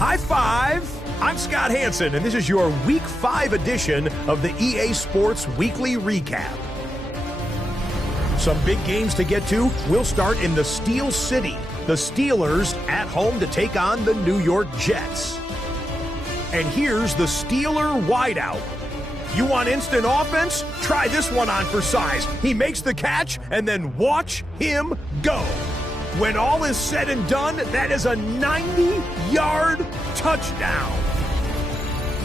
High five! I'm Scott Hansen, and this is your Week 5 edition of the EA Sports Weekly Recap. Some big games to get to. We'll start in the Steel City. The Steelers at home to take on the New York Jets. And here's the Steeler wideout. You want instant offense? Try this one on for size. He makes the catch, and then watch him go. When all is said and done, that is a 90-yard touchdown.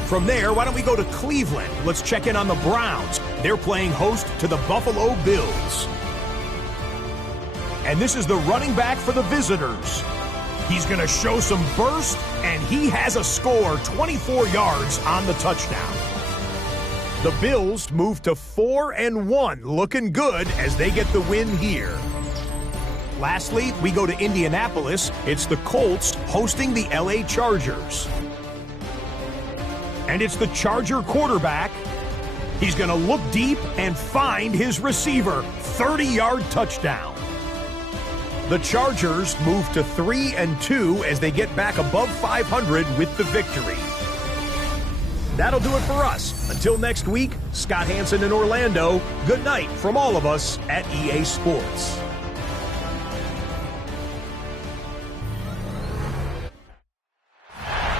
From there, why don't we go to Cleveland? Let's check in on the Browns. They're playing host to the Buffalo Bills. And this is the running back for the visitors. He's going to show some burst, and he has a score, 24 yards on the touchdown. The Bills move to 4-1, looking good as they get the win here. Lastly, we go to Indianapolis. It's the Colts hosting the LA Chargers. And it's the Charger quarterback. He's going to look deep and find his receiver. 30-yard touchdown. The Chargers move to 3-2 as they get back above 500 with the victory. That'll do it for us. Until next week, Scott Hansen in Orlando. Good night from all of us at EA Sports.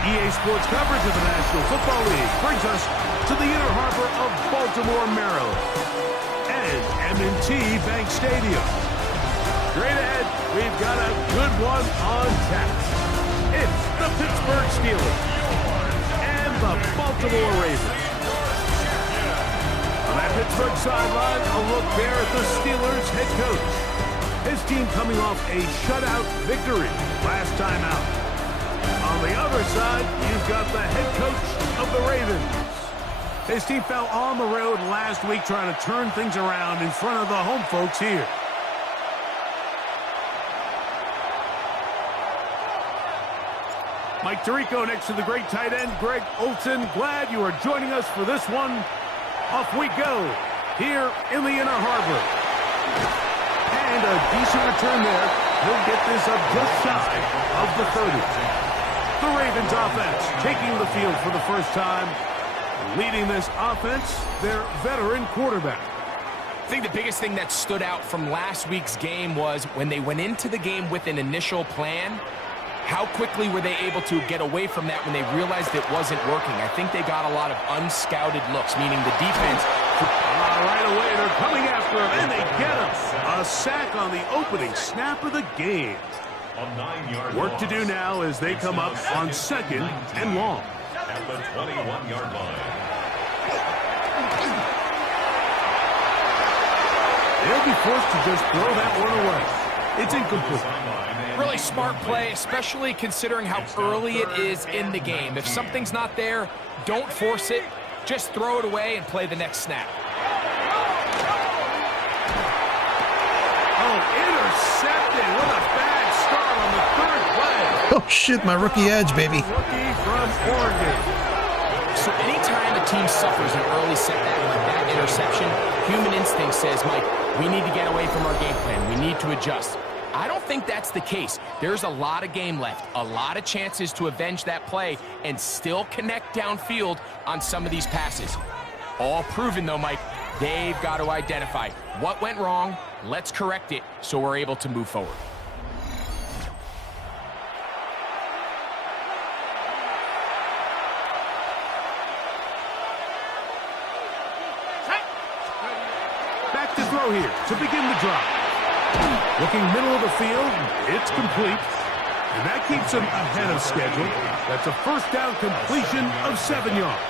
EA Sports coverage of the National Football League brings us to the Inner Harbor of Baltimore, Maryland, and M&T Bank Stadium. Straight ahead, we've got a good one on tap. It's the Pittsburgh Steelers and the Baltimore Ravens. On that Pittsburgh sideline, a look there at the Steelers head coach. His team coming off a shutout victory last time out. On the other side, you've got the head coach of the Ravens. His team fell on the road last week trying to turn things around in front of the home folks here. Mike Tirico next to the great tight end, Greg Olson. Glad you are joining us for this one. Off we go here in the Inner Harbor. And a decent return there. He'll get this up just shy of the 30. The Ravens offense taking the field for the first time. Leading this offense, their veteran quarterback. I think the biggest thing that stood out from last week's game was when they went into the game with an initial plan, how quickly were they able to get away from that when they realized it wasn't working? I think they got a lot of unscouted looks, meaning the defense. Right away, they're coming after him, and they get him. A sack on the opening snap of the game. Work to do now as they come up on 2nd and long. At the 21-yard line. They'll be forced to just throw that one away. It's incomplete. Really smart play, especially considering how early it is in the game. If something's not there, don't force it. Just throw it away and play the next snap. Oh, intercepted. What a bad start on the third play. Oh, shit, my rookie edge, baby. Rookie from Oregon. So anytime a team suffers an early setback like that interception, human instinct says, Mike, we need to get away from our game plan. We need to adjust. I don't think that's the case. There's a lot of game left, a lot of chances to avenge that play and still connect downfield on some of these passes. All proven, though, Mike, they've got to identify what went wrong, let's correct it so we're able to move forward. Back to throw here to begin the drive. Looking middle of the field, it's complete. And that keeps him ahead of schedule. That's a first down completion of 7 yards.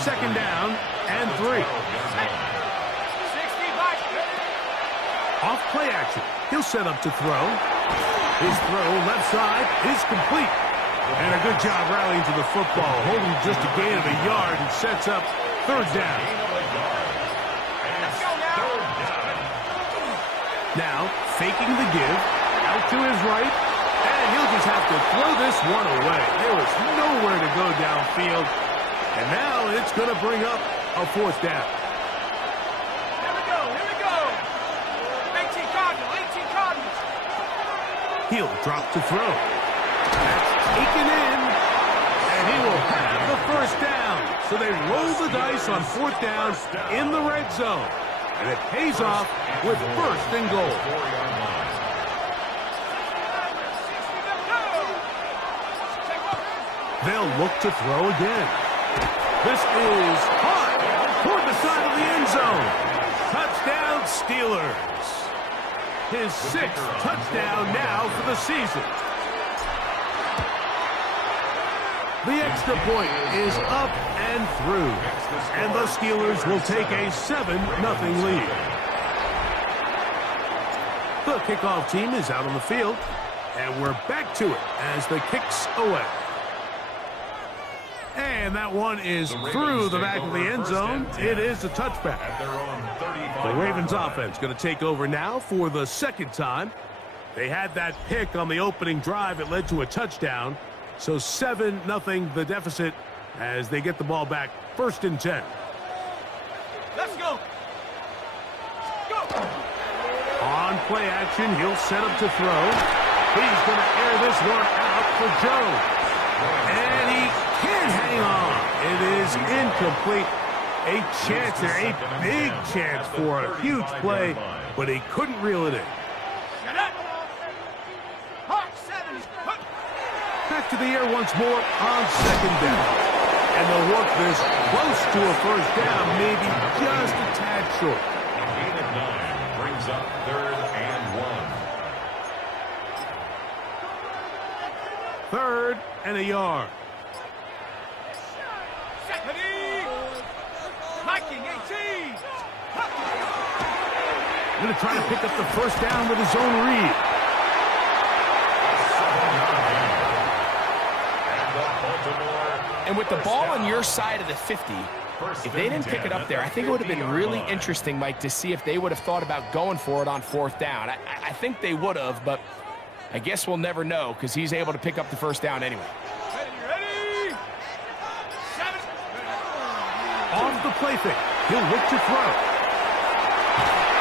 Second down and 3. Off play action. He'll set up to throw. His throw left side is complete. And a good job rallying to the football, holding just a gain of a yard and sets up third down. Now, faking the give, out to his right, and he'll just have to throw this one away. There was nowhere to go downfield, and now it's going to bring up a fourth down. Here we go. 18 Cardinals. He'll drop to throw. That's aching in, and he will have the first down. So they roll the dice on fourth down in the red zone, and it pays off with first and goal. They'll look to throw again. This is hot toward the side of the end zone. Touchdown, Steelers. His sixth touchdown now for the season. The extra point is up and through, and the Steelers will take a 7-0 lead. The kickoff team is out on the field, and we're back to it as the kick's away. And that one is through the back of the end zone. It is a touchback. The Ravens offense going to take over now for the second time. They had that pick on the opening drive. It led to a touchdown. So 7-0 the deficit as they get the ball back. First and 10. Let's go. Go. On play action, he'll set up to throw. He's going to air this one out for Jones. And he can't hang on. It is incomplete. A chance there, a big chance for a huge play, but he couldn't reel it in. Back to the air once more on second down. And they'll work this close to a first down, maybe just a tad short. Gain of 9 brings up 3rd and 1. 3rd and a yard. Going to try to pick up the first down with his own read. And with the ball on your side of the 50, if they didn't pick it up there, I think it would have been really interesting, Mike, to see if they would have thought about going for it on fourth down. I think they would have, but I guess we'll never know because he's able to pick up the first down anyway. Ready? 7. Off the play fake. He'll look to throw.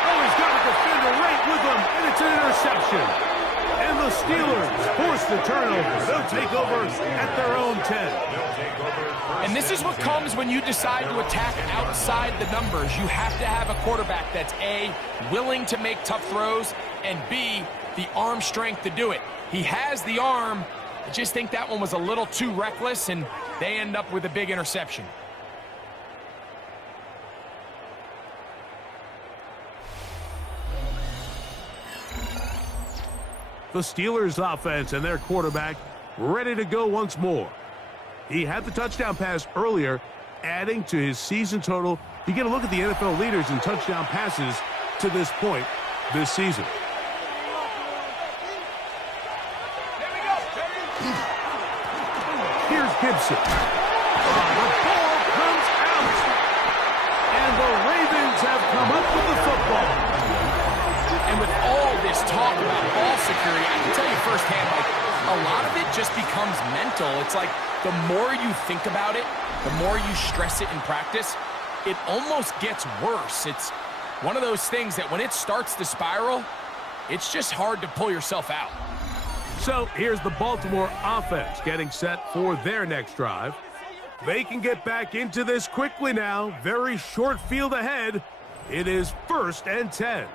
Oh, he's got a defender right with him, and it's an interception. And the Steelers force the turnover. They'll take over at their own 10. And this is what comes when you decide to attack outside the numbers. You have to have a quarterback that's A, willing to make tough throws, and B, the arm strength to do it. He has the arm. I just think that one was a little too reckless, and they end up with a big interception. The Steelers offense and their quarterback ready to go once more. He had the touchdown pass earlier, adding to his season total. You get a look at the NFL leaders in touchdown passes to this point this season. Here's Gibson. The ball comes out. And the Ravens have come up with the football. And with all this talk about ball security, I can tell you firsthand, like, a lot of it just becomes mental. It's like the more you think about it, the more you stress it in practice, it almost gets worse. It's one of those things that when it starts to spiral, it's just hard to pull yourself out. So here's the Baltimore offense getting set for their next drive. They can get back into this quickly now. Very short field ahead. It is 1st and 10.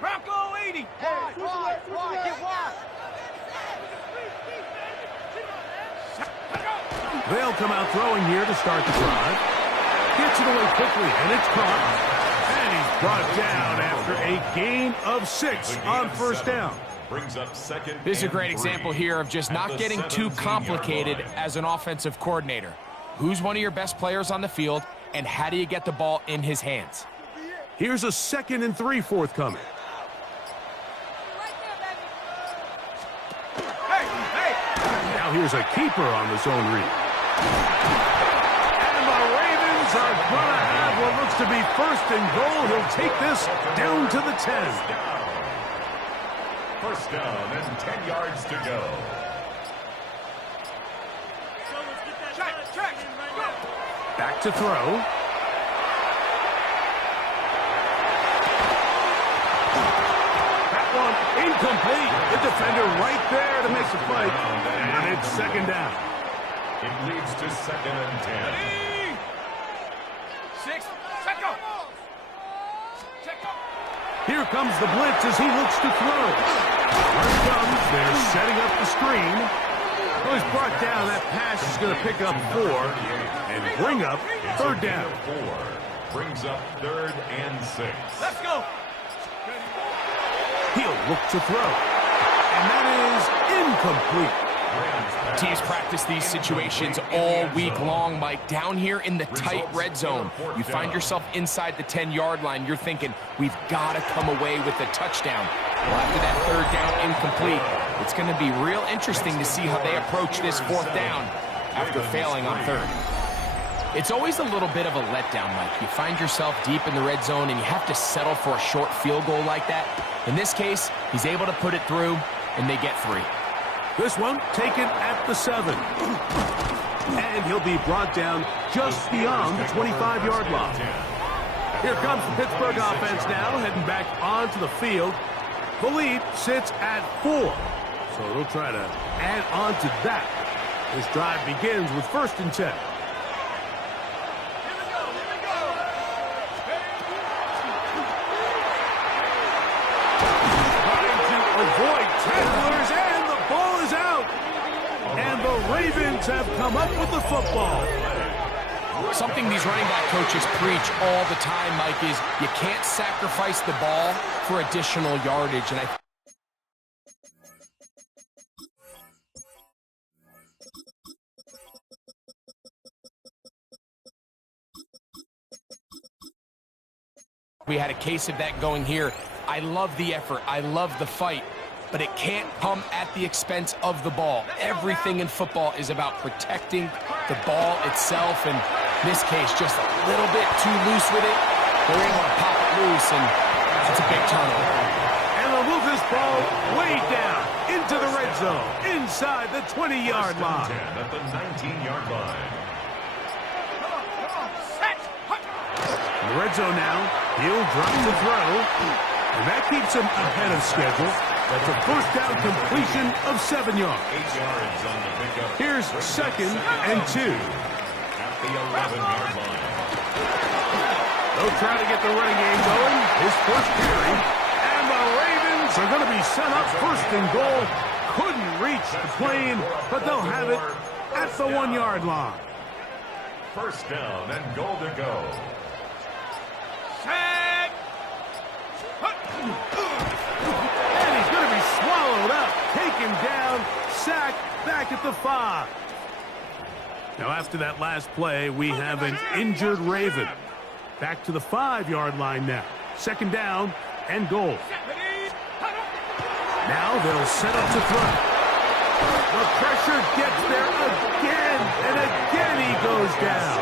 Bronco 80. Wide, get wide. They'll come out throwing here to start the drive. Gets it away quickly, and it's caught. And he's brought down after a gain of 6 on first down. Brings up 2nd. This is a great and 3 example here of just not getting too complicated as an offensive coordinator. Who's one of your best players on the field, and how do you get the ball in his hands? Here's a 2nd and 3 forthcoming. Now here's a keeper on the zone read. And the Ravens are going to have what looks to be 1st and goal. He'll take this down to the 10. First down and 10 yards to go. Back to throw. one. Incomplete. The defender right there to make the play. And it's second down. It leads to 2nd and 10. Ready? 6, set go. Check go. Here comes the blitz as he looks to throw. Here it comes. They're setting up the screen. Well, he's brought down. That pass is going to pick up 4 and bring up third down. 4 brings up 3rd and 6. Let's go. He'll look to throw. And that is incomplete. Teams practice these situations all week long, Mike. Down here in the tight red zone, you find yourself inside the 10-yard line. You're thinking, we've got to come away with a touchdown. Well, after that third down incomplete, it's going to be real interesting to see how they approach this 4th down after failing on 3rd. It's always a little bit of a letdown, Mike. You find yourself deep in the red zone, and you have to settle for a short field goal like that. In this case, he's able to put it through, and they get 3. This one taken at the 7. And he'll be brought down just beyond the 25-yard line. Here comes the Pittsburgh offense now, heading back onto the field. The lead sits at 4. So they'll try to add on to that. This drive begins with 1st and 10. Avoid tacklers, and the ball is out. And the Ravens have come up with the football. Something these running back coaches preach all the time, Mike, is you can't sacrifice the ball for additional yardage. And we had a case of that going here. I love the effort. I love the fight. But it can't come at the expense of the ball. Everything in football is about protecting the ball itself. And in this case, just a little bit too loose with it. They're able to pop it loose, and it's a big turnover. And they'll move this ball way down into the red zone, inside the 20-yard line. At the 19-yard line. In the red zone now, he'll drop the throw. And that keeps him ahead of schedule. That's a 1st down completion of 7 yards. 8 yards on the pickup. Here's 2nd and 2. At the 11-yard line. They'll try to get the running game going. His first carry. And the Ravens are going to be set up 1st and goal. Couldn't reach the plane, but they'll have it at the 1-yard line. 1st down and goal to go. Set. And he's going to be swallowed up, taken down, sacked back at the 5. Now after that last play, we have an injured Raven. Back to the 5-yard line now. 2nd down and goal. Now they'll set up to throw. The pressure gets there again, and again he goes down.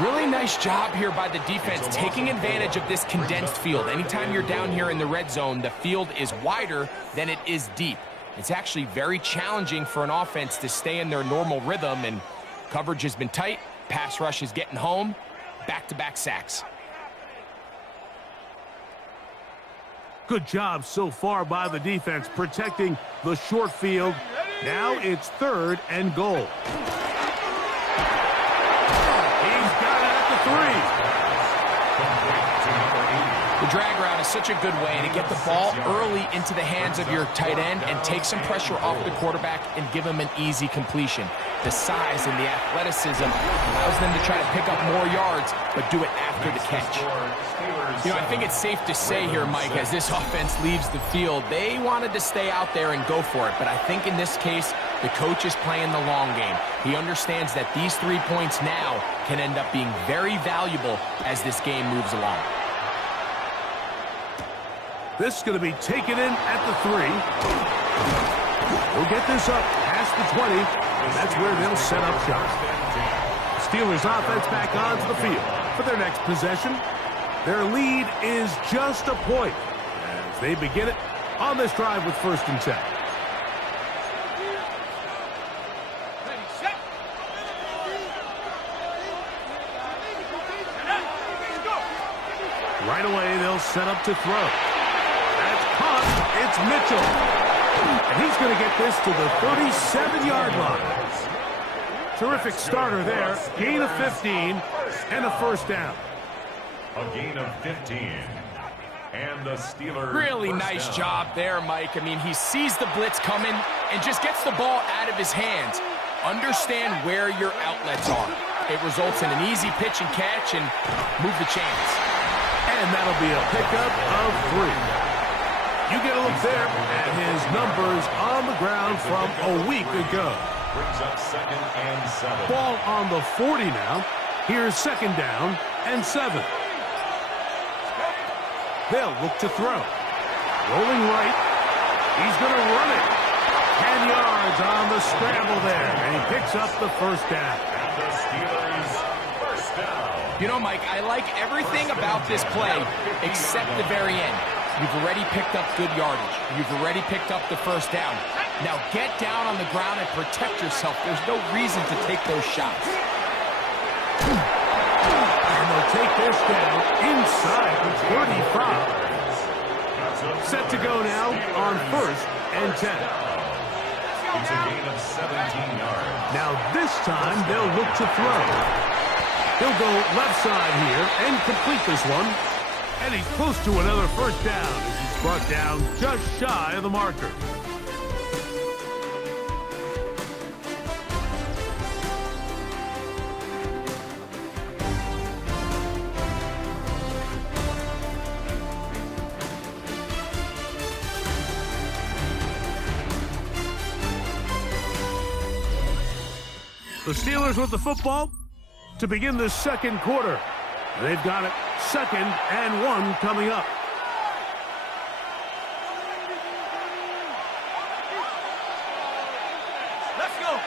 Really nice job here by the defense, taking advantage of this condensed field. Anytime you're down here in the red zone, the field is wider than it is deep. It's actually very challenging for an offense to stay in their normal rhythm, and coverage has been tight. Pass rush is getting home. Back-to-back sacks. Good job so far by the defense protecting the short field. Now it's 3rd and goal. He's got it at the 3. The drag route is such a good way to get the ball early into the hands of your tight end and take some pressure off the quarterback and give him an easy completion. The size and the athleticism allows them to try to pick up more yards, but do it after the catch. You know, I think it's safe to say here, Mike, as this offense leaves the field, they wanted to stay out there and go for it. But I think in this case, the coach is playing the long game. He understands that these 3 points now can end up being very valuable as this game moves along. This is going to be taken in at the 3. We'll get this up past the 20, and that's where they'll set up shop. Steelers offense back onto the field for their next possession. Their lead is just a point as they begin it on this drive with 1st and 10. Ready, set. Go. Right away, they'll set up to throw. That's caught. It's Mitchell. And he's going to get this to the 37-yard line. Terrific starter there. Gain of 15 and a first down. A gain of 15. And the Steelers. Really nice job there, Mike. I mean, he sees the blitz coming and just gets the ball out of his hands. Understand where your outlets are. It results in an easy pitch and catch and move the chains. And that'll be a pickup of 3. You get a look there at his numbers on the ground from a week ago. Brings up 2nd and 7. Ball on the 40 now. Here's 2nd down and 7. They'll look to throw. Rolling right. He's going to run it. 10 yards on the scramble there. And he picks up the first down. And the Steelers first down. You know, Mike, I like everything about this play except the very end. You've already picked up good yardage. You've already picked up the first down. Now get down on the ground and protect yourself. There's no reason to take those shots. And they'll take this down inside the 35. Set to go now on 1st and 10. It's a gain of 17 yards. Now this time they'll look to throw. He'll go left side here and complete this one. And he's close to another first down as he's brought down just shy of the marker. The Steelers with the football to begin the second quarter. They've got it 2nd and 1 coming up. Let's go.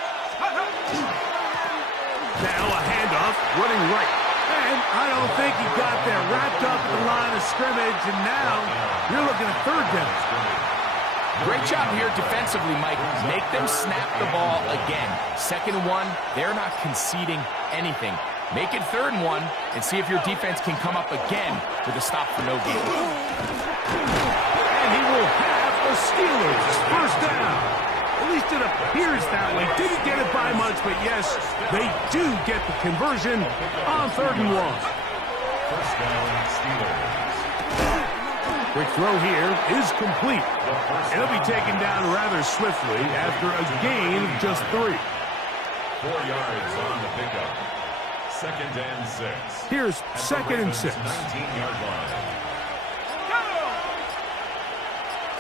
Now a handoff, running right. And I don't think he got there. Wrapped up at the line of scrimmage, and now you're looking at 3rd down. Great job here defensively, Mike. Make them snap the ball again. 2nd and 1, they're not conceding anything. Make it 3rd and 1 and see if your defense can come up again with a stop for no gain. And he will have the Steelers first down. At least it appears that way. Didn't get it by much, but yes, they do get the conversion on 3rd and 1. First down, Steelers. Quick throw here is complete. It'll be taken down rather swiftly after a gain of just 3. 4 yards on the pickup. 2nd and 6. Here's 2nd and 6. 19-yard line. Go.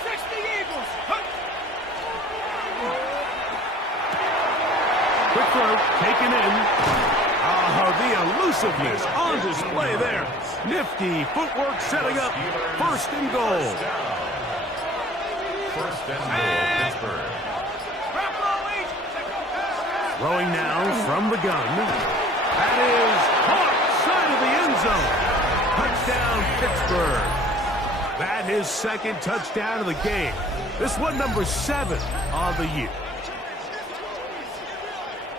60 Eagles. Quick throw taken in. The elusiveness on display there. Nifty footwork setting up 1st and goal. First and goal, Pittsburgh. Throwing now from the gun. That is caught side of the end zone. Touchdown, Pittsburgh. That his 2nd touchdown of the game. This one number 7 on the year.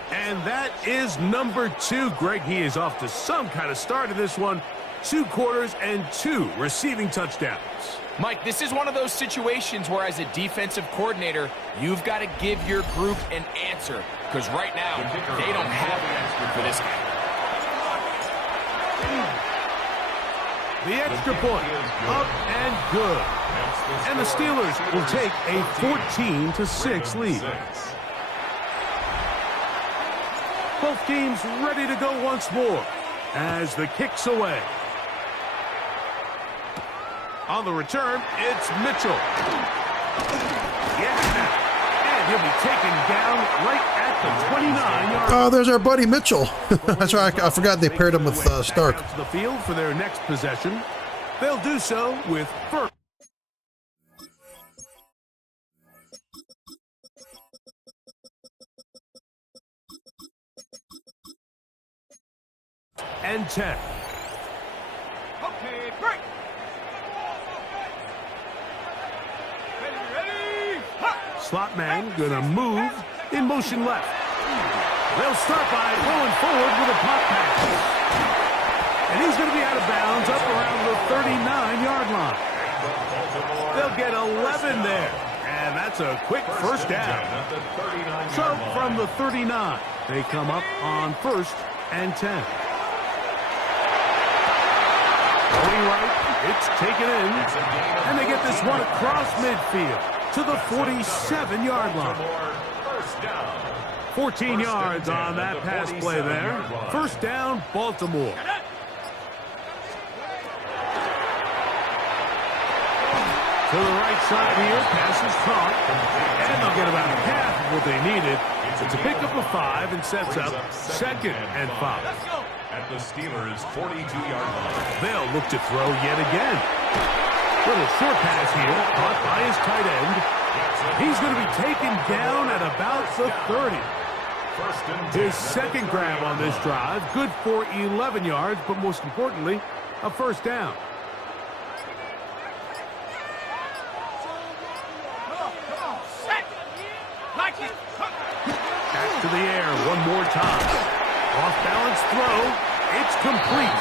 And that is number 2. Greg, he is off to some kind of start in this one. 2 quarters and 2 receiving touchdowns. Mike, this is one of those situations where as a defensive coordinator, you've got to give your group an answer. Because right now, they don't have an answer for this guy. The extra point, up and good. And the Steelers will take a 14-6 lead. Both teams ready to go once more as the kick's away. On the return, it's Mitchell. Yeah, and he'll be taken down right at the 29-yard line. Oh, there's our buddy Mitchell. That's right. I forgot they paired him with Stark. To the field for their next possession. They'll do so with first and 10. Okay, break. Ready. Slot man gonna move in motion left. They'll start by going forward with a pop pass. And he's gonna be out of bounds up around the 39-yard line. They'll get 11 there. And that's a quick first down. So from the 39, they come up on 1st and 10. Going right, it's taken in. And they get this one across midfield to the 47-yard line. 14 yards on that pass play there. First down, Baltimore. To the right side here, pass is caught, and they'll get about half of what they needed. It's a pickup of 5 and sets up 2nd and 5. At the Steelers' 42-yard line. They'll look to throw yet again. Little short pass here, caught by his tight end. He's going to be taken down at about the 30. His second grab on this drive, good for 11 yards, but most importantly, a first down. Back to the air one more time. Off-balance throw. It's complete.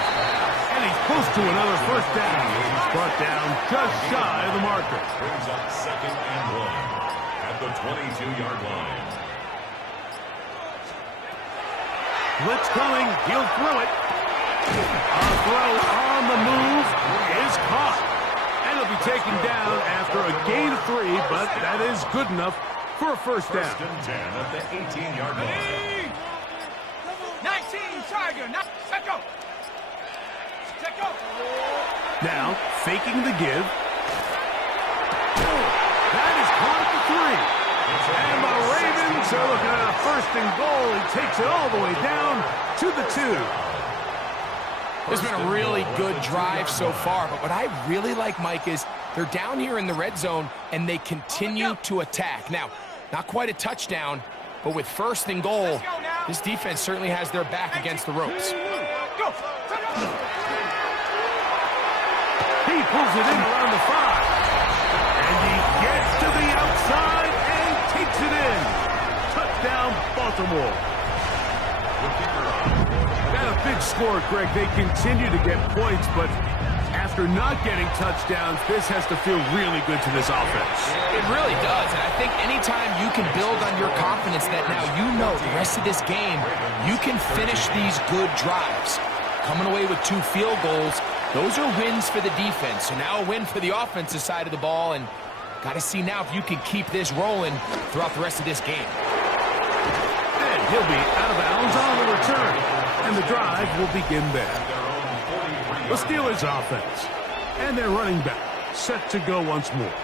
And he's close to another first down. He's brought down just shy of the marker. Brings up 2nd and 1 at the 22-yard line. Blitz coming. He'll throw it. A throw on the move is caught. And he'll be taken down after a gain of 3, but that is good enough for a first down. 1st and 10 at the 18-yard line. 19, Tiger. Set go. Set go. Now, faking the give. That is caught at the 3. And the Ravens are looking at a 1st and goal. He takes it all the way down to the 2. It's been a really good drive so far, but what I really like, Mike, is they're down here in the red zone, and they continue to attack. Now, not quite a touchdown, but with 1st and goal, this defense certainly has their back against the ropes. Go. He pulls it in around the 5. And he gets to the outside and takes it in. Touchdown, Baltimore. Got a big score, Greg. They continue to get points, but after not getting touchdowns, this has to feel really good to this offense. It really does, and I think anytime you can build on your confidence that now you know the rest of this game, you can finish these good drives. Coming away with 2 field goals, those are wins for the defense. So now a win for the offensive side of the ball, and got to see now if you can keep this rolling throughout the rest of this game. And he'll be out of bounds on the return, and the drive will begin there. The Steelers offense and their running back set to go once more.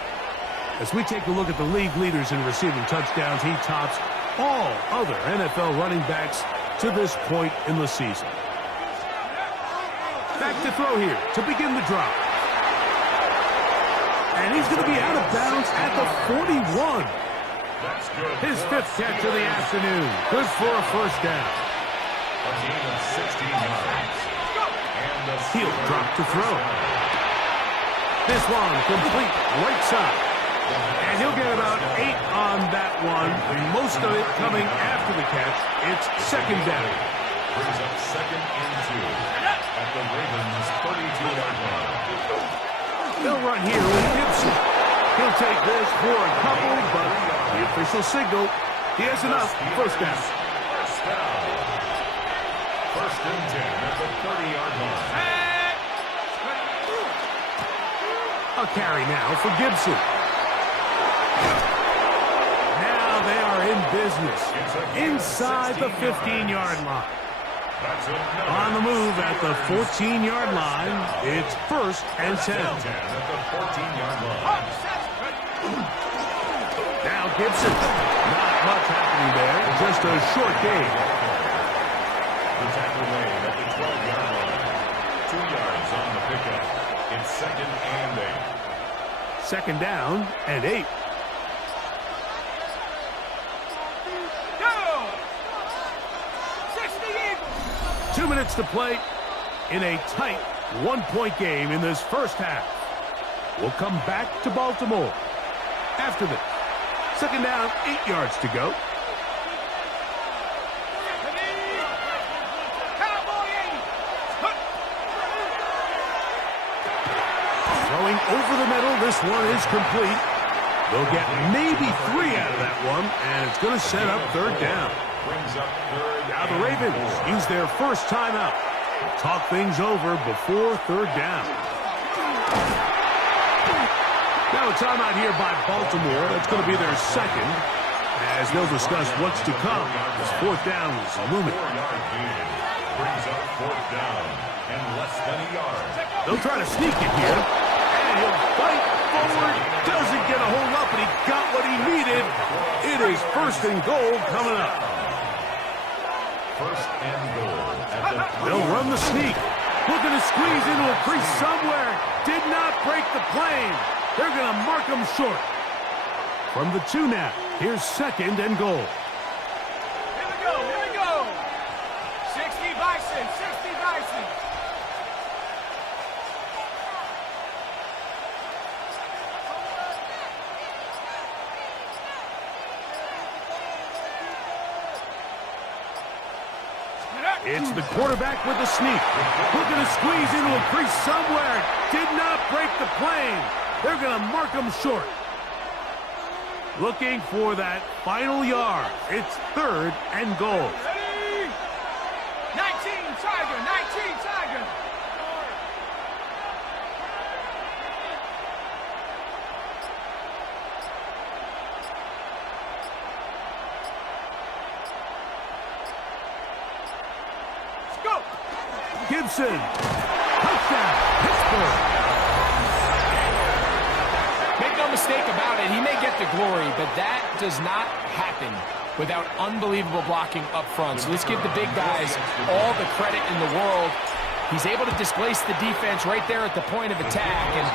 As we take a look at the league leaders in receiving touchdowns, he tops all other NFL running backs to this point in the season. Back to throw here to begin the drive. And he's going to be out of bounds at the 41. His 5th catch of the afternoon. Good for a first down. A gain of 16 yards. He'll drop to throw. This one complete right side. And he'll get about 8 on that one. Most of it coming after the catch. It's 2nd down. Brings up 2nd and 2 at the Ravens' 32-yard line. They'll run here with Gibson. He'll take this for a couple, but the official signal, he has enough. First down. First down. 1st and 10 at the 30-yard line. A carry now for Gibson. Now they are in business inside the 15-yard line. On the move at the 14-yard line, it's 1st and 10. At the 14-yard line. Now Gibson. Not much happening there. Just a short gain. The tackle made at the 12-yard line. 2 yards on the pickup. It's 2nd and 8. 2nd down and 8. Go. 60 Eagles. 2 minutes to play in a tight 1-point game in this first half. We'll come back to Baltimore after this. 2nd down, 8 yards to go. Throwing over the middle. This one is complete. They'll get maybe 3 out of that one, and it's going to set up third down. Now the Ravens use their first timeout. Talk things over before third down. Now a timeout here by Baltimore. That's going to be their second, as they'll discuss what's to come. This fourth down is looming. Brings up fourth down and less than a yard. They'll try to sneak it here, and he'll fight forward. Doesn't get a hold up, but he got what he needed. It is first and goal coming up. First and goal. They'll run the sneak. Looking to squeeze into a crease somewhere. Did not break the plane. They're going to mark him short. From the 2 now, here's second and goal. Here we go, here we go. 60 Bison, 60 Bison. It's the quarterback with the sneak. Looking to squeeze into a crease somewhere. Did not break the plane. They're going to mark him short. Looking for that final yard. It's third and goal. Ready? 19 Tiger, 19 Tiger. Let's go. Gibson. Touchdown. Pittsburgh. Make no mistake about it, he may get the glory, but that does not happen without unbelievable blocking up front. So let's give the big guys all the credit in the world. He's able to displace the defense right there at the point of attack, and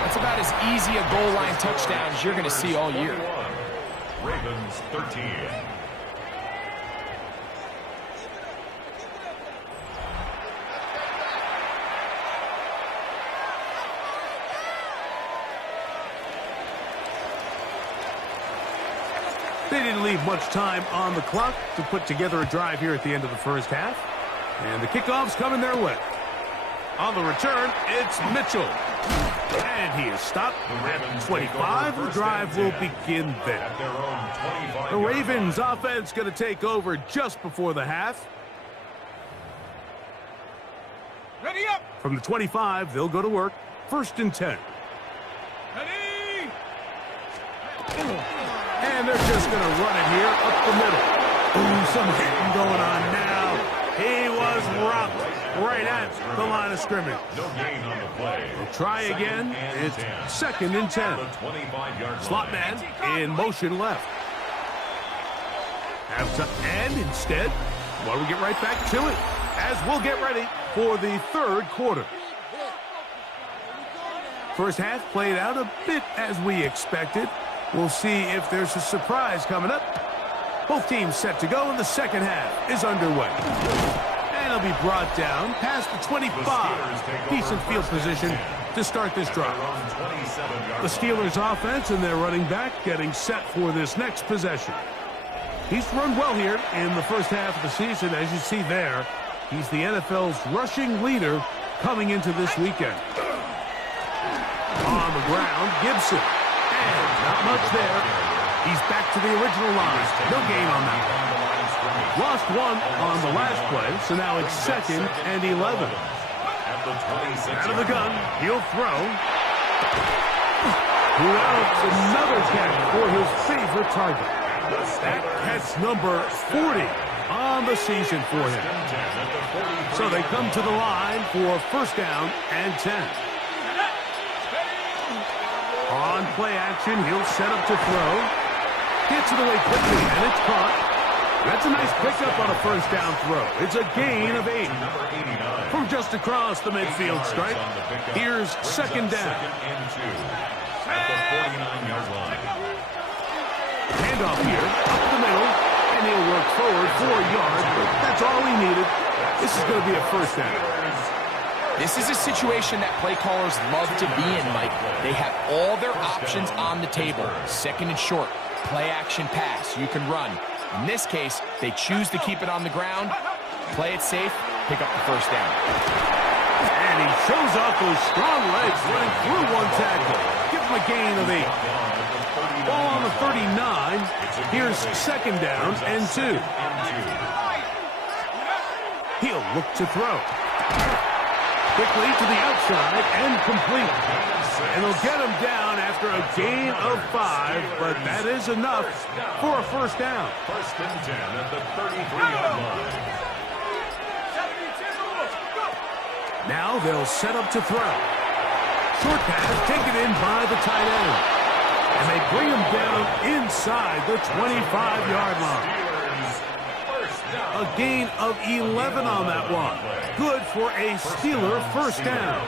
that's about as easy a goal line touchdown as you're going to see all year. Ravens 13. They didn't leave much time on the clock to put together a drive here at the end of the first half. And the kickoff's coming their way. On the return, it's Mitchell. And he is stopped at 25. The drive will begin there. The Ravens offense going to take over just before the half. Ready up. From the 25, they'll go to work. First and 10. Ready. And they're just going to run it here up the middle. Ooh, some hitting going on now. He was rocked right at the line of scrimmage. No gain on the play. They'll try again. It's second and 10. Slot man in motion left. And instead, well, we get right back to it as we'll get ready for the third quarter. First half played out a bit as we expected. We'll see if there's a surprise coming up. Both teams set to go, and the second half is underway. And it'll be brought down past the 25. Decent field position to start this drive. The Steelers offense and their running back getting set for this next possession. He's run well here in the first half of the season. As you see there, he's the NFL's rushing leader coming into this weekend. On the ground, Gibson. And not much there. He's back to the original line. No gain on that one. Lost one on the last play, so now it's second and 11. Out of the gun, he'll throw. Well, another catch for his favorite target. That catch number 40 on the season for him. So they come to the line for first down and 10. On play action, he'll set up to throw. Gets it away quickly, and it's caught. That's a nice pickup on a first down throw. It's a gain of 8. From just across the midfield stripe, here's second down. Handoff here, up the middle, and he'll work forward 4 yards, but that's all he needed. This is going to be a first down. This is a situation that play callers love to be in, Mike. They have all their options on the table. Second and short, play action pass, you can run. In this case, they choose to keep it on the ground, play it safe, pick up the first down. And he shows off those strong legs running through one tackle. Gives him a gain of 8. Ball on the 39. Here's second down and 2. He'll look to throw. Quickly to the outside and complete. And they'll get him down after a gain of 5, but that is enough for a first down. First and 10 at the 33-yard line. Now they'll set up to throw. Short pass taken in by the tight end. And they bring him down inside the 25-yard line. A gain of 11 on that one. Good for a Steeler first down.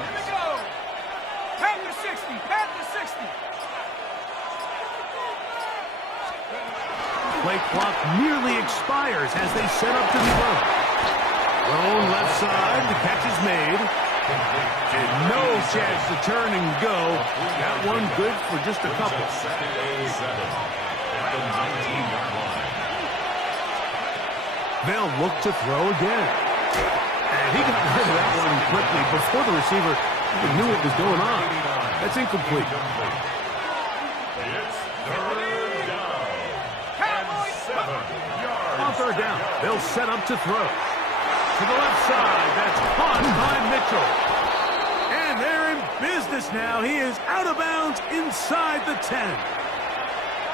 Panther 60, Panther 60. Play clock nearly expires as they set up to the run. Thrown left side, the catch is made. And no chance to turn and go. That one good for just a couple. Second and 7 at the 19-yard line. They'll look to throw again. And he got rid of that one quickly before the receiver even knew what was going on. That's incomplete. It's third down. And 7 yards. On third down, they'll set up to throw. To the left side, that's caught by Mitchell. And they're in business now. He is out of bounds inside the 10.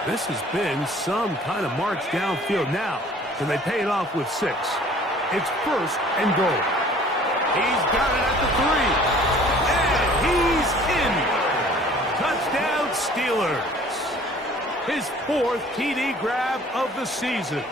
This has been some kind of march downfield now. Can they pay it off with 6? It's first and goal. He's got it at the 3. And he's in. Touchdown, Steelers. His 4th TD grab of the season.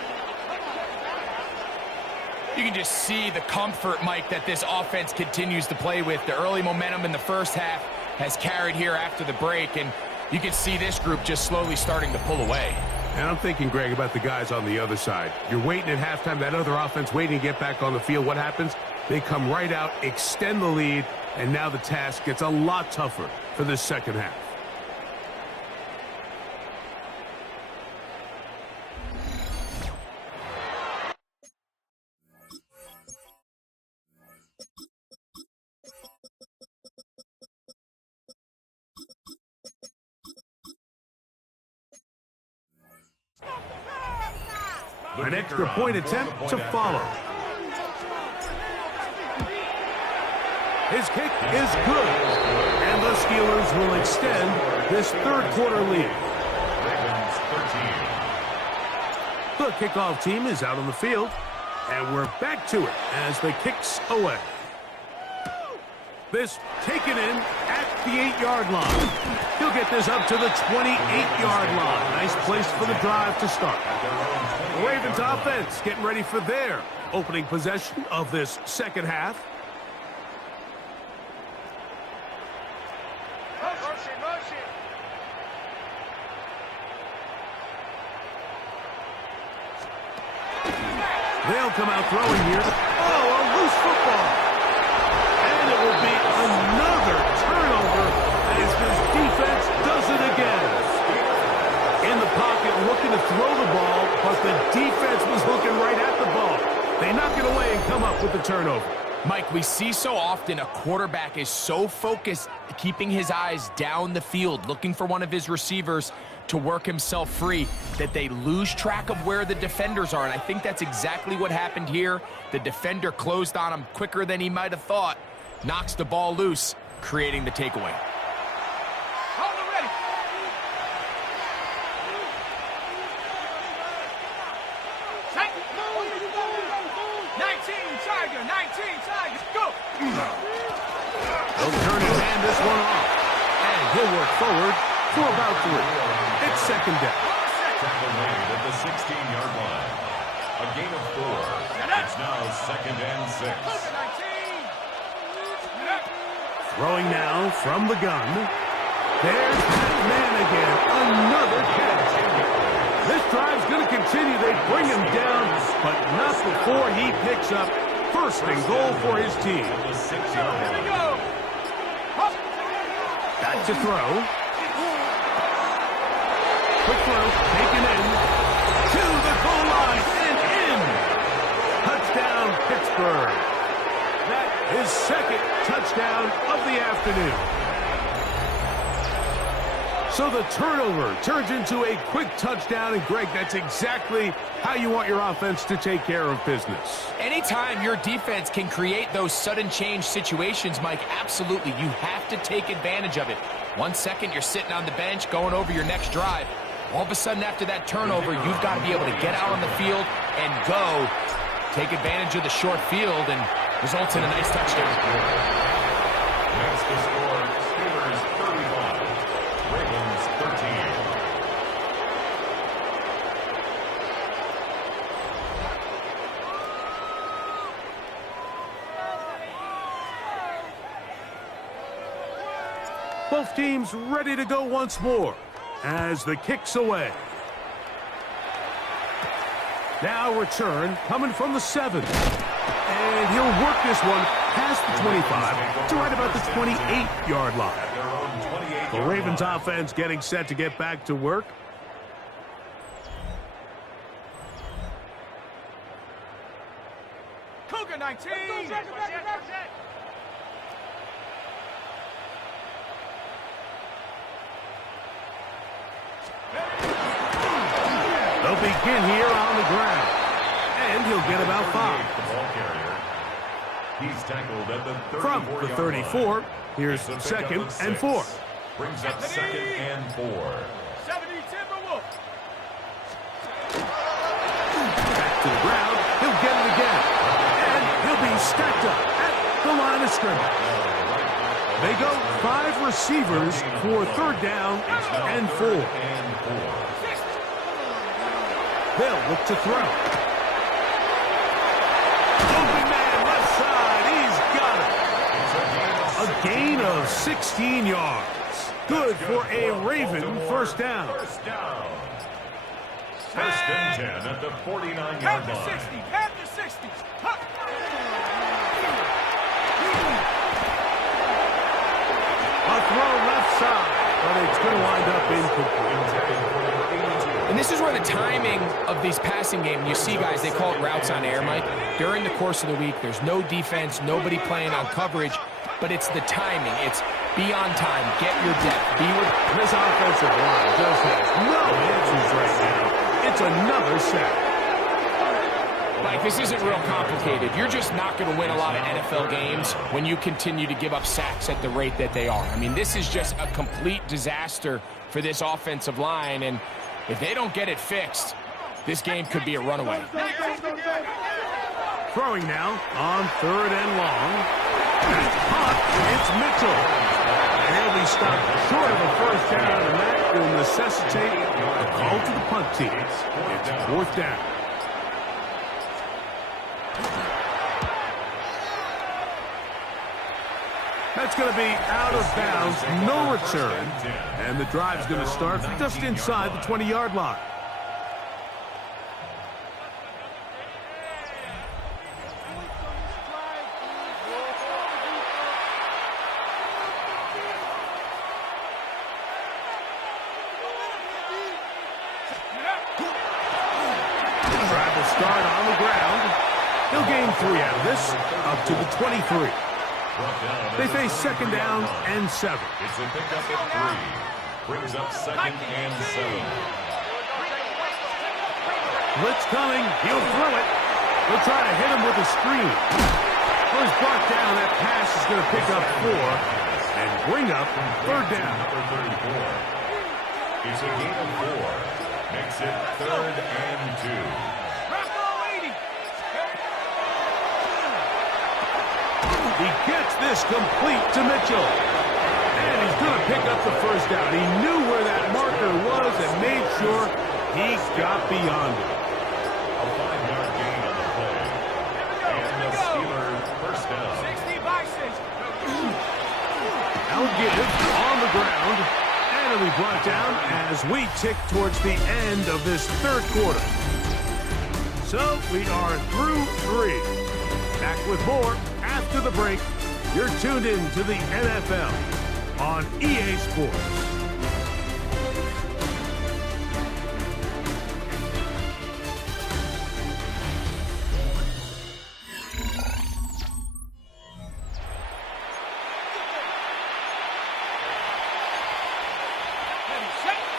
You can just see the comfort, Mike, that this offense continues to play with. The early momentum in the first half has carried here after the break, and you can see this group just slowly starting to pull away. And I'm thinking, Greg, about the guys on the other side. You're waiting at halftime, that other offense waiting to get back on the field. What happens? They come right out, extend the lead, and now the task gets a lot tougher for this second half. An extra point attempt to follow. His kick is good. And the Steelers will extend this third quarter lead. The kickoff team is out on the field. And we're back to it as the kick's away. This taken in at the 8-yard line. He'll get this up to the 28-yard line. Nice place for the drive to start. The Ravens offense getting ready for their opening possession of this second half. They'll come out throwing here. Oh, a loose football. And it will be another turnover as this defense does it again. In the pocket looking to throw the ball, but the defense was looking right at the ball. They knock it away and come up with the turnover. Mike, we see so often a quarterback is so focused, keeping his eyes down the field, looking for one of his receivers to work himself free, that they lose track of where the defenders are. And I think that's exactly what happened here. The defender closed on him quicker than he might have thought, knocks the ball loose, creating the takeaway. They'll turn his hand this one off. And he'll work forward for about 3. It's second down. Tackle made at the 16-yard line. A gain of 4. It's now second and 6. Throwing now from the gun. There's that man again. Another catch. This drive's going to continue. They bring him down, but not before he picks up first and goal for his team. The 6-yard line. Back to throw. Quick throw, taken in. To the goal line and in. Touchdown, Pittsburgh. That his second touchdown of the afternoon. So the turnover turns into a quick touchdown, and Greg, that's exactly how you want your offense to take care of business. Anytime your defense can create those sudden change situations, Mike, absolutely, you have to take advantage of it. 1 second, you're sitting on the bench, going over your next drive. All of a sudden, after that turnover, you've got to be able to get out on the field and go. Take advantage of the short field, and results in a nice touchdown. That's the score. Steelers 35, Ravens 13. Both teams ready to go once more as the kick's away. Now return coming from the 7. And he'll work this one past the 25 to right about the 28-yard line. The Ravens offense getting set to get back to work. Cougar 19. They'll begin here on the ground. And he'll get about 5. The ball carrier. He's tackled at the 34 From the 34, here's second and 4. Brings up second and 4. 70 Timberwolves. Back to the ground. He'll get it again. And he'll be stacked up at the line of scrimmage. They go 5 receivers for third down and 4. They'll look to throw. Open man left side. He's got it. A gain of 16 yards. Good for a Raven first down. First and 10 at the 49-yard Panther line. 60. Panther 60. Huh. A throw left side, but it's going to wind up incomplete. And this is where the timing of these passing games, you see guys, they call it routes on air, Mike. During the course of the week, there's no defense, nobody playing on coverage, but it's the timing. It's be on time, get your depth, be with... This offensive line just has no answers right now. It's another sack. Like, this isn't real complicated. You're just not going to win a lot of NFL games when you continue to give up sacks at the rate that they are. I mean, this is just a complete disaster for this offensive line, and if they don't get it fixed, this game could be a runaway. Throwing now on third and long. That's caught. It's Mitchell. And he'll be stopped short of a first down, and that will necessitate a call to the punt team. It's fourth down. That's going to be out of bounds, no return, and the drive's going to start just inside the 20-yard line. The drive will start on the ground. He'll gain 3 out of this, up to the 23. They face second down and 7. It's a pickup at 3. Brings up second and 7. Blitz coming. He'll throw it. They'll try to hit him with a screen. Well, he's brought down. That pass is going to pick up 4 and bring up third down. Number 34. It's a gain of 4. Makes it third and 2. He gets this complete to Mitchell. And he's going to pick up the first down. He knew where that marker was and made sure he got beyond it. A 5-yard gain on the play. And the Steelers first down. 60 by 6. Now give on the ground. And he'll be brought down as we tick towards the end of this third quarter. So we are through 3. Back with more after the break. You're tuned in to the NFL on EA Sports.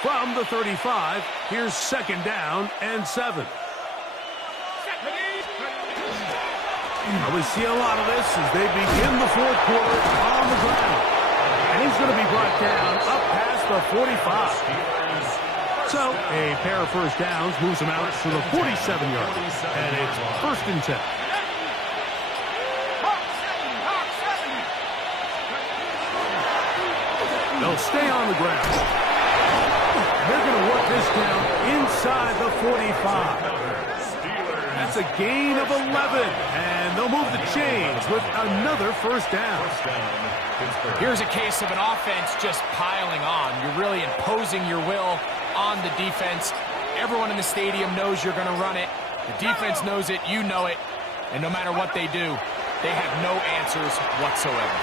From the 35, here's 2nd down and 7. We see a lot of this as they begin the 4th quarter on the ground. And he's going to be brought down up past the 45. So a pair of first downs moves him out to the 47-yard. And it's 1st and 10. They'll stay on the ground. They're going to work this down inside the 45. That's a gain of 11. And they'll move the chains with another first down. Here's a case of an offense just piling on. You're really imposing your will on the defense. Everyone in the stadium knows you're going to run it. The defense knows it. You know it. And no matter what they do, they have no answers whatsoever.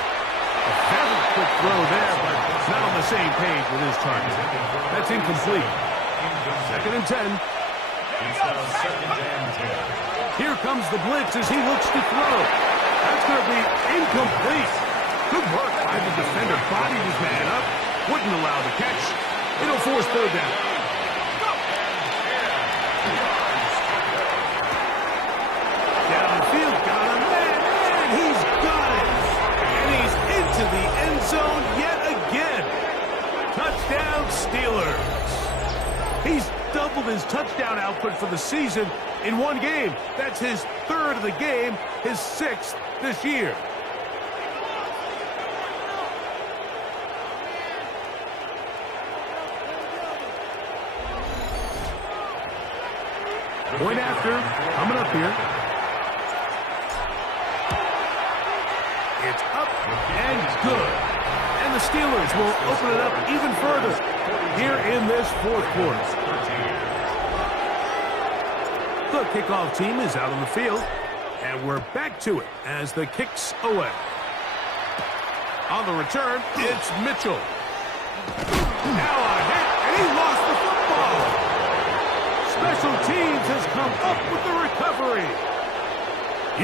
A very quick throw there, but not on the same page with his target. That's incomplete. 2nd and 10. Here comes the blitz as he looks to throw. That's going to be incomplete. Good work by the defender. Bodied his man up. Wouldn't allow the catch. It'll force 3rd down. Downfield, got him, and he's got it. And he's into the end zone yet again. Touchdown, Steelers. He's doubled his touchdown output for the season in one game. That's his 3rd of the game, his 6th this year. Point after, coming up here. It's up and good. And the Steelers will open it up even further here in this 4th quarter. The kickoff team is out on the field, and we're back to it as the kick's away. On the return, it's Mitchell. Now a hit, and he lost the football. Special teams has come up with the recovery.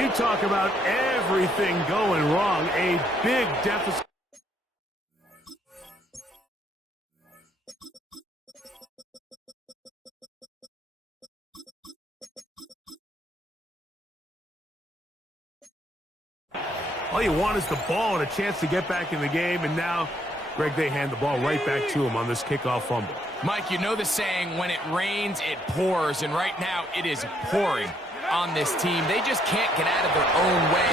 You talk about everything going wrong, a big deficit. All you want is the ball and a chance to get back in the game, and now, Greg, they hand the ball right back to him on this kickoff fumble. Mike, you know the saying, when it rains, it pours, and right now it is pouring on this team. They just can't get out of their own way.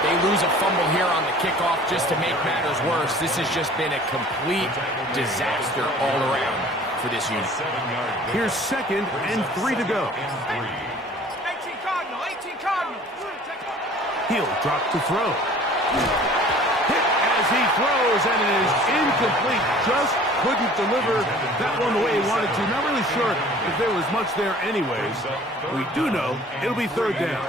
They lose a fumble here on the kickoff just to make matters worse. This has just been a complete disaster all around for this unit. Here's 2nd and 3 to go. 18 Cardinal, 18 Cardinal. He'll drop to throw. Hit as he throws, and it is incomplete. Just couldn't deliver that one the way he wanted to. Not really sure if there was much there anyways. We do know it'll be 3rd down.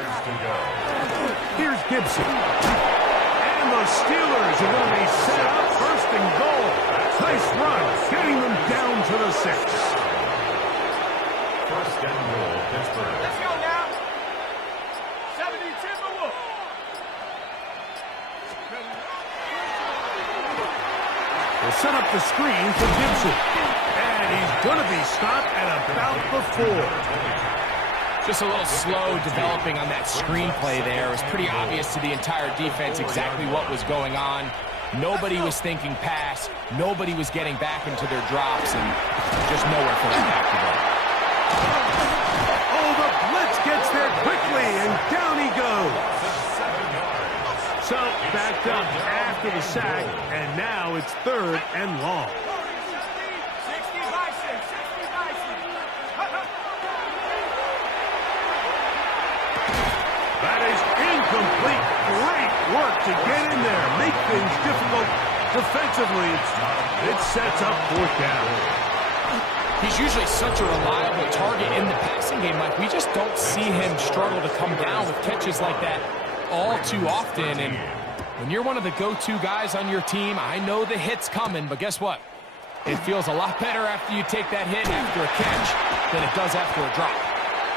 Here's Gibson. And the Steelers are going to be set up 1st and goal. Nice run, getting them down to the 6. 1st and goal, Pittsburgh. Let's go now. 70 Timberwolves. They'll set up the screen for Gibson. And he's going to be stopped at about the 4. Just a little slow developing on that screenplay there. It was pretty obvious to the entire defense exactly what was going on. Nobody was thinking pass. Nobody was getting back into their drops, and just nowhere for them back to go. Oh, the blitz gets there quickly, and down he goes. So, backed up after the sack, and now it's 3rd and long. 60 Bison, 60 Bison. That is incomplete. Great work to get in there, make things difficult defensively. It sets up 4th down. He's usually such a reliable target in the passing game. Like, we just don't see him struggle to come down with catches like that all too often. And when you're one of the go-to guys on your team, I know the hit's coming, but guess what? It feels a lot better after you take that hit after a catch than it does after a drop.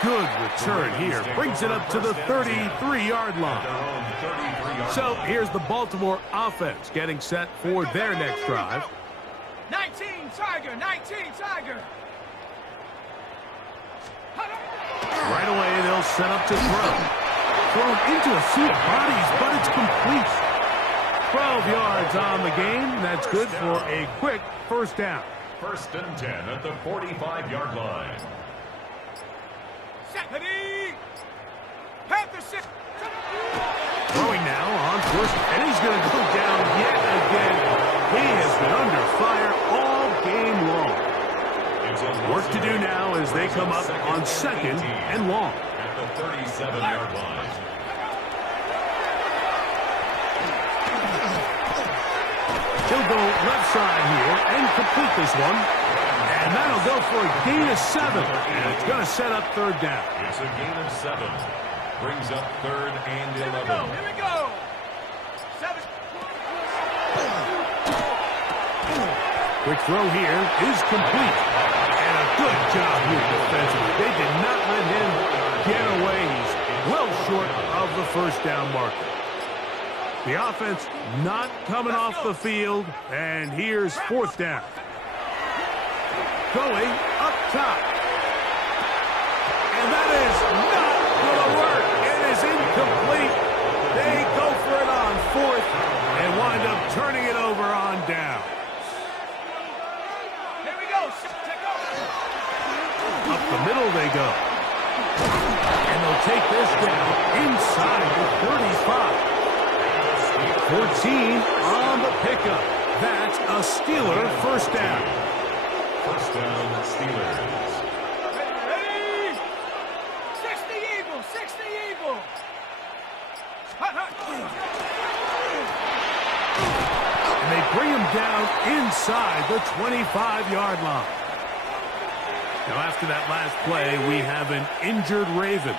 Good return here. Brings it up to the 33-yard line. So here's the Baltimore offense getting set for their next drive. 19 Tiger, 19 Tiger. Right away, they'll set up to throw. Thrown into a sea of bodies, but it's complete. 12 yards on the game. That's good for a quick first down. 1st and 10 at the 45-yard line. Ready. Panther 6. Throwing now on first, and he's going to go down yet again. He has been under fire all game long. Work to do now as they come up on 2nd and long. At the 37-yard line. He'll go left side here and complete this one. And that'll go for a gain of 7. And it's going to set up 3rd down. It's a gain of 7. Brings up 3rd and 11. Here we go. 7. Quick throw here is complete. And a good job here defensively. They did not let him get away. He's well short of the first down marker. The offense not coming off the field. And here's 4th down. Going up top. And that is not going to work. It is incomplete. They go for it on 4th and wind up turning it over on down. Here we go. Check over. Up the middle they go. And they'll take this down inside the 35. 14 on the pickup. That's a Steeler first down. First down, Steelers. Ready. 60 Eagle. 60 Eagle. And they bring him down inside the 25-yard line. Now after that last play, we have an injured Raven.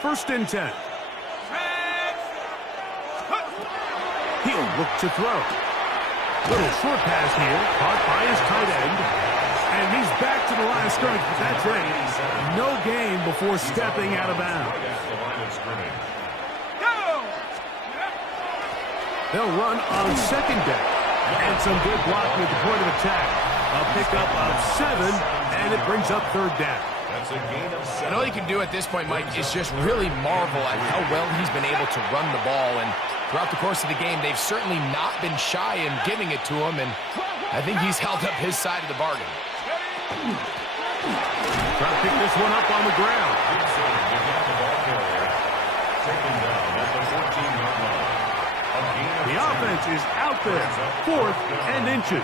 1st and 10. He'll look to throw. Little short pass here, caught by his tight end. And he's back to the line of scrimmage, but that's it. No gain before stepping out of bounds. Right at the line of scrimmage. Go. They'll run on 2nd down. And some good blocking at the point of attack. A pickup of 7, and it brings up 3rd down. That's a gain of 7. And all you can do at this point, Mike, is just really marvel at how well he's been able to run the ball. And throughout the course of the game, they've certainly not been shy in giving it to him. And I think he's held up his side of the bargain. Trying to pick this one up on the ground. The offense is out there. 4th and inches.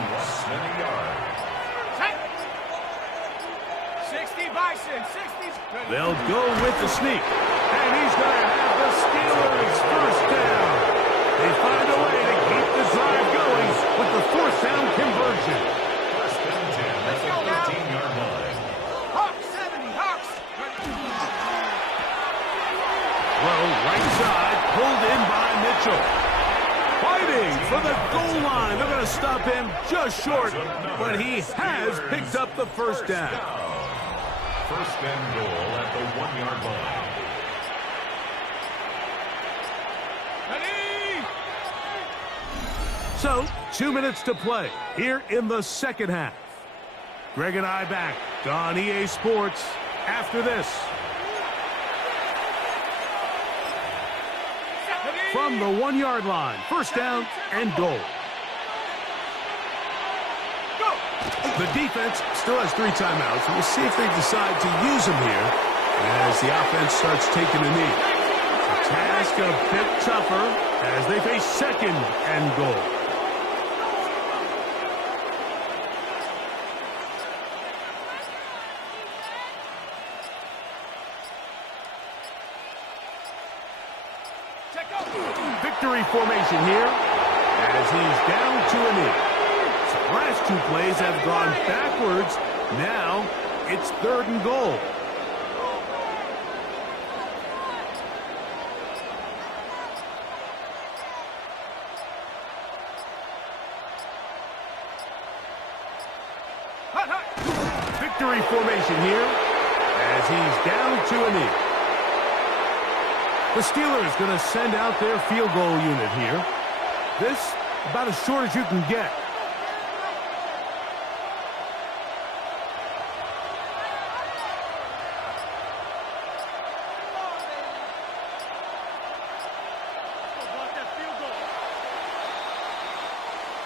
60 Bison. 60. They'll go with the sneak. And he's going to have the Steelers first down. They find a way to keep the drive going with the 4th down conversion. First and 10 at the 13-yard line. Hawks 70. Hawks. Throw right side, pulled in by Mitchell. Fighting for the goal line. They're going to stop him just short, but he has picked up the first down. First and goal at the 1-yard line. Ready. So, 2 minutes to play here in the second half. Greg and I back on EA Sports after this. From the 1-yard line, first down and goal. The defense still has 3 timeouts. We'll see if they decide to use them here as the offense starts taking a knee. The task a bit tougher as they face 2nd and goal. Victory formation here as he's down to a knee. So the last 2 plays have gone backwards. Now it's 3rd and goal. Victory formation here as he's down to a knee. The Steelers going to send out their field goal unit here. This about as short as you can get.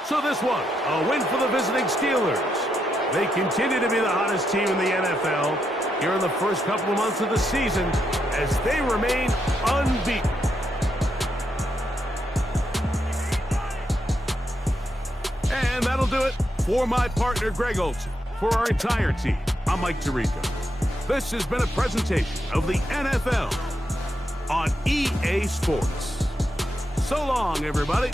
So this one, a win for the visiting Steelers. They continue to be the hottest team in the NFL here in the first couple of months of the season as they remain unbeaten. And that'll do it for my partner, Greg Olsen. For our entire team, I'm Mike Tirico. This has been a presentation of the NFL on EA Sports. So long, everybody.